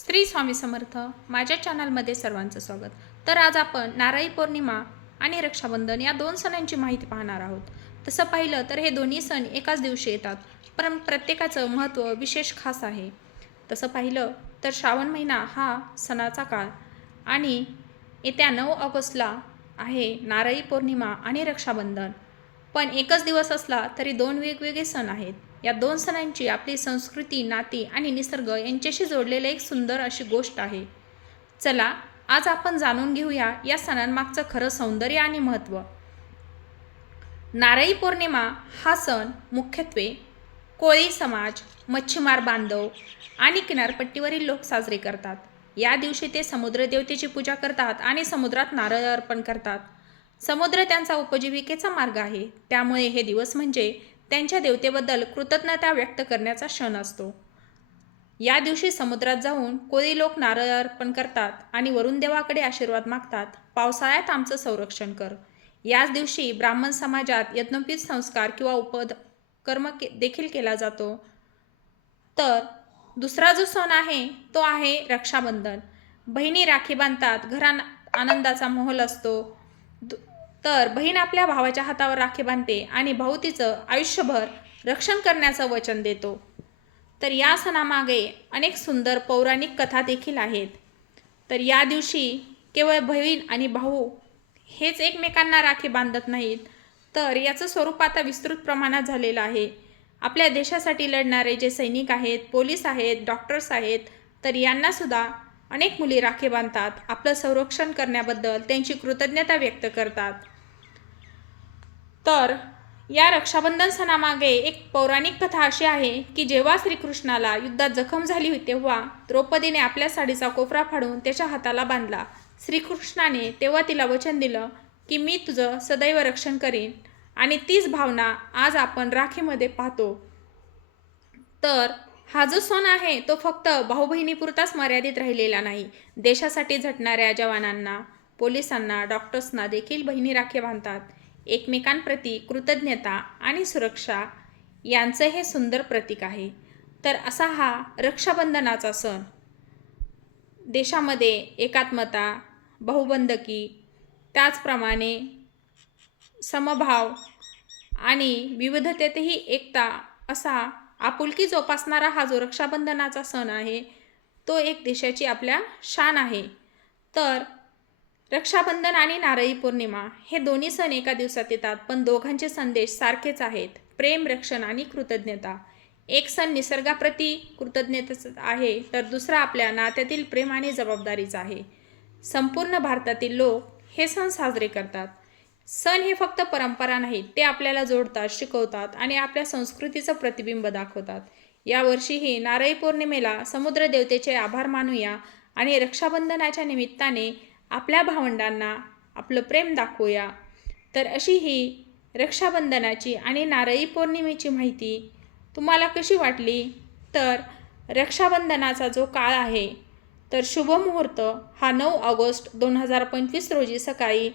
स्त्री स्वामी समर्थ माझ्या चॅनलमध्ये सर्वांचं स्वागत. तर आज आपण नारळी पौर्णिमा आणि रक्षाबंधन या दोन सणांची माहिती पाहणार आहोत. तसं पाहिलं तर हे दोन्ही सण एकाच दिवशी येतात पण प्रत्येकाचं महत्त्व विशेष खास आहे. तसं पाहिलं तर श्रावण महिना हा सणाचा काळ आणि येत्या नऊ ऑगस्टला आहे नारळी पौर्णिमा आणि रक्षाबंधन. पण एकच दिवस असला तरी दोन वेगवेगळे सण आहेत. या दोन सणांची आपली संस्कृती नाती आणि निसर्ग यांच्याशी जोडलेलं एक सुंदर अशी गोष्ट आहे. चला आज आपण जाणून घेऊया या सणांमागचं खरं सौंदर्य आणि महत्त्व. नारळी पौर्णिमा हा सण मुख्यत्वे कोळी समाज मच्छीमार बांधव आणि किनारपट्टीवरील लोक साजरे करतात. या दिवशी ते समुद्रदेवतेची पूजा करतात आणि समुद्रात नारळ अर्पण करतात. समुद्र त्यांचा उपजीविकेचा मार्ग आहे. त्यामुळे हे दिवस म्हणजे त्यांच्या देवतेबद्दल कृतज्ञता व्यक्त करण्याचा क्षण असतो. या दिवशी समुद्रात जाऊन कोळी लोक नारळ अर्पण करतात आणि वरुण देवाकडे आशीर्वाद मागतात. पावसाळ्यात आमचं संरक्षण कर. याच दिवशी ब्राह्मण समाजात यज्ञोपीत संस्कार किंवा उपद कर्म के देखील केला जातो. तर दुसरा जो सण आहे तो आहे रक्षाबंधन. बहिणी राखी बांधतात घरात आनंदाचा माहोल असतो. दु- तर बहीण आपल्या भावाच्या हातावर राखी बांधते आणि भाऊ तिचं आयुष्यभर रक्षण करण्याचं वचन देतो. तर या सणामागे अनेक सुंदर पौराणिक कथा देखील आहेत. तर या दिवशी केवळ बहीण आणि भाऊ हेच एकमेकांना राखी बांधत नाहीत तर याचं स्वरूप आता विस्तृत प्रमाणात झालेलं आहे. आपल्या देशासाठी लढणारे जे सैनिक आहेत पोलीस आहेत डॉक्टर्स आहेत तर यांनासुद्धा अनेक मुली राखी बांधतात. आपलं संरक्षण करण्याबद्दल त्यांची कृतज्ञता व्यक्त करतात. तर या रक्षाबंधन सणामागे एक पौराणिक कथा अशी आहे की जेव्हा श्रीकृष्णाला युद्धात जखम झाली होती तेव्हा द्रौपदीने आपल्या साडीचा कोपरा फाडून त्याच्या हाताला बांधला. श्रीकृष्णाने तेव्हा तिला वचन दिलं की मी तुझं सदैव रक्षण करीन आणि तीच भावना आज आपण राखीमध्ये पाहतो. तर हा जो सण आहे तो फक्त भाऊ बहिणीपुरताच मर्यादित राहिलेला नाही. देशासाठी झटणाऱ्या जवानांना पोलिसांना डॉक्टर्सना देखील बहिणी राखी बांधतात. एकमेकांप्रती कृतज्ञता आणि सुरक्षा यांचं हे सुंदर प्रतीक आहे. तर असा हा रक्षाबंधनाचा सण. देशामध्ये एकात्मता बहुबंधकी त्याचप्रमाणे समभाव आणि विविधतेतही एकता असा आपुलकी जोपासणारा हा जो रक्षाबंधनाचा सण आहे तो एक देशाची आपल्या शान आहे. तर रक्षाबंधन आणि नारळी पौर्णिमा हे दोन्ही सण एका दिवसात येतात पण दोघांचे संदेश सारखेच आहेत. प्रेम रक्षण आणि कृतज्ञता. एक सण निसर्गाप्रती कृतज्ञतेचा आहे तर दुसरा आपल्या नात्यातील प्रेम आणि जबाबदारीचा आहे. संपूर्ण भारतातील लोक हे सण साजरे करतात. सण हे फक्त परंपरा नाहीत ते आपल्याला जोडतात शिकवतात आणि आपल्या संस्कृतीचं प्रतिबिंब दाखवतात. यावर्षीही नारळी पौर्णिमेला समुद्र देवतेचे आभार मानूया आणि रक्षाबंधनाच्या निमित्ताने आपल्या भावंडांना आपलं प्रेम दाखवूया. तर अशी ही रक्षाबंधनाची आणि नारळी पौर्णिमेची माहिती तुम्हाला कशी वाटली? तर रक्षाबंधनाचा जो काळ आहे तर शुभमुहूर्त हा नऊ ऑगस्ट दोन हजार पंचवीस रोजी सकाळी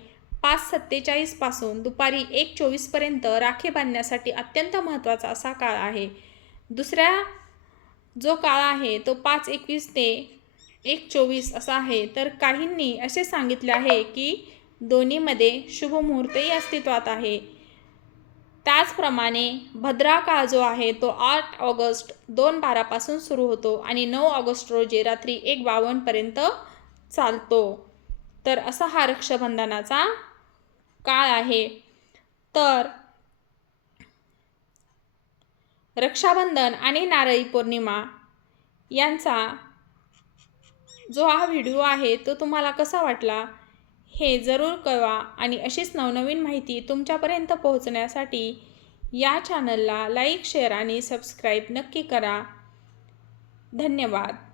पाच सत्तेचाळीसपासून दुपारी एक चोवीसपर्यंत राखी बांधण्यासाठी अत्यंत महत्त्वाचा असा काळ आहे. दुसऱ्या जो काळ आहे तो पाच एकवीस ते एक चोवीस असा आहे. तर काहींनी असे सांगितले आहे की दोन्हीमध्ये शुभमुहूर्तही अस्तित्वात आहे. त्याचप्रमाणे भद्रा काळ जो आहे तो आठ ऑगस्ट दोन बारापासून सुरू होतो आणि नऊ ऑगस्ट रोजी रात्री एक बावन्नपर्यंत चालतो. तर असा हा रक्षाबंधनाचा काळ आहे. तर रक्षाबंधन आणि नारळी पौर्णिमा यांचा जो हा व्हिडिओ आहे तो तुम्हाला कसा वाटला हे जरूर कळवा आणि अशीच नवनवीन माहिती तुमच्यापर्यंत पोहोचण्यासाठी या चॅनलला लाईक शेअर आणि सबस्क्राईब नक्की करा. धन्यवाद.